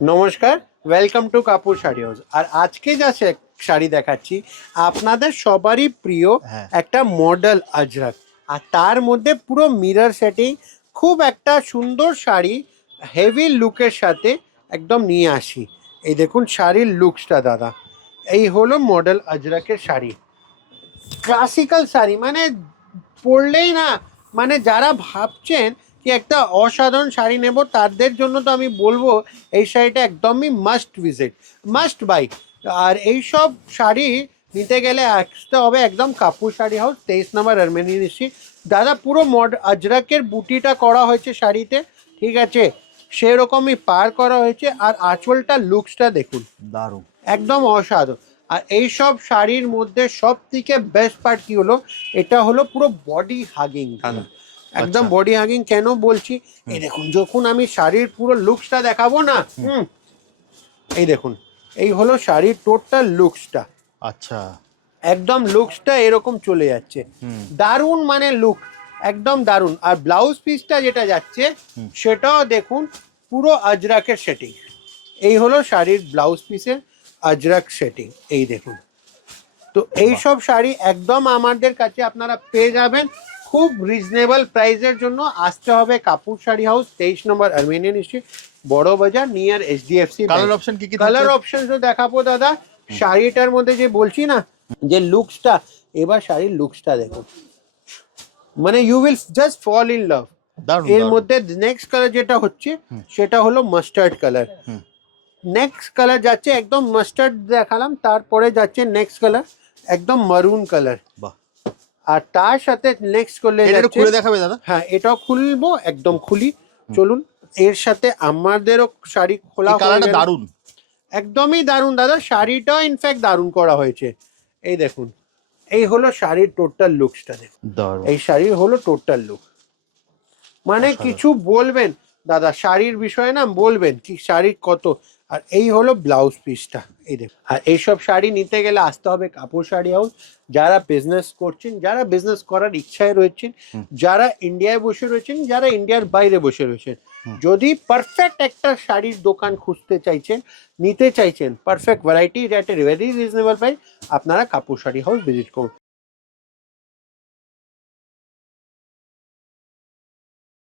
নমস্কার, welcome to Kapoor sari house. আর আজকে যা শাড়ি দেখাচ্ছি আপনাদের সবারই প্রিয় হ্যাঁ। একটা মডেল আজরাক, আর তার মধ্যে পুরো মিরর সেটিং, খুব একটা সুন্দর শাড়ি হেভি লুকের সাথে একদম নিয়ে আসি। এই দেখুন শাড়ির লুকসটা দাদা, এই হলো মডেল আজরাকের শাড়ি। ক্লাসিক্যাল শাড়ি মানে পরলেই না, মানে যারা ভাবছেন কি একটা অসাধারণ শাড়ি নেব তাদের জন্য তো আমি বলবো এই শাড়িটা একদমই মাস্ট ভিজিট, মাস্ট বাই। আর এই সব শাড়ি নিতে গেলে আসতে হবে একদম কাপুর শাড়ি হাউস, 23 নম্বর আর্মেনিয়াসি। দাদা পুরো আজরাকের বুটিটা করা হয়েছে শাড়িতে, ঠিক আছে, সেরকমই পার করা হয়েছে। আর আঁচলটা লুকসটা দেখুন, দারুণ। একদম অসাধারণ। আর এই সব শাড়ির মধ্যে সব থেকে বেস্ট পার্ট কি হলো, এটা হলো পুরো বডি হাগিং দাদা, একদম আচ্ছা। Body hugging. কেন বলছি, এই দেখুন যখন আমি শাড়ির পুরো লুকসটা দেখাবো না, এই দেখুন, এই হলো শাড়ির টোটাল লুকসটা। আচ্ছা। একদম লুকসটা এরকম চলে যাচ্ছে, দারুণ মানে লুক, একদম দারুণ। আর ব্লাউজ পিসটা যেটা যাচ্ছে সেটাও দেখুন পুরো আজরাকের সেটিং। এই হলো শাড়ির ব্লাউজ পিসের আজরাক সেটিং, এই দেখুন। তো এই সব শাড়ি একদম আমাদের কাছে আপনারা পেয়ে যাবেন খুব রিজনেবল প্রাইসের জন্য। আসতে হবে কাপুর শাড়ি হাউস, 23 নম্বর আর্মেনিয়ান স্ট্রিট, বড় বাজার, নিয়ার এইচডিএফসি। কালার অপশন কি কি থাকছে? কালার অপশন তো দেখাবো দাদা। শাড়িটার মধ্যে যে বলছি না যে লুকসটা, এবার শাড়ির লুকসটা দেখুন, মানে you will just fall in love. দারুণ। এর মধ্যে নেক্সট কালার যেটা হচ্ছে সেটা হলো মাস্টার্ড কালার। নেক্সট কালার যাচ্ছে একদম মাস্টার্ড দেখালাম, তারপরে যাচ্ছে নেক্সট কালার একদম মারুন কালার। বাহ। আর তার সাথে নেক্সট করলে এটা যাচ্ছে, খুলে দেখাবে দাদা? হ্যাঁ এটাও খুলবো, একদম খুলি, চলুন। এর সাথে আমাদেরও শাড়ি খোলা হয়ে কালারটা গেল। দারুণ। একদমই দারুণ দাদা, শাড়িটাও ইনফ্যাক্ট দারুণ করা হয়েছে। এই দেখুন, এই হলো শাড়ির টোটাল লুকসটা দেখুন, দারুণ। এই শাড়ির হলো টোটাল লুক। মানে অসাধারণ। কিছু বলবেন দাদা শাড়ির বিষয়ে, না বলবেন কি শাড়ির কত। আর এই হলো ব্লাউজ পিসটা, এই দেখুন। আর এইসব শাড়ি নিতে গেলে আসতে হবে কাপুর শাড়ি হাউস। যারা বিজনেস করছেন, যারা বিজনেস করার ইচ্ছায় রয়েছেন, যারা ইন্ডিয়ায় বসে রয়েছেন, যারা ইন্ডিয়ার বাইরে বসে রয়েছেন, যদি পারফেক্ট একটা শাড়ির দোকান খুঁজতে চাইছেন, নিতে চাইছেন perfect variety at a very reasonable price, আপনারা কাপুর শাড়ি হাউস ভিজিট করুন।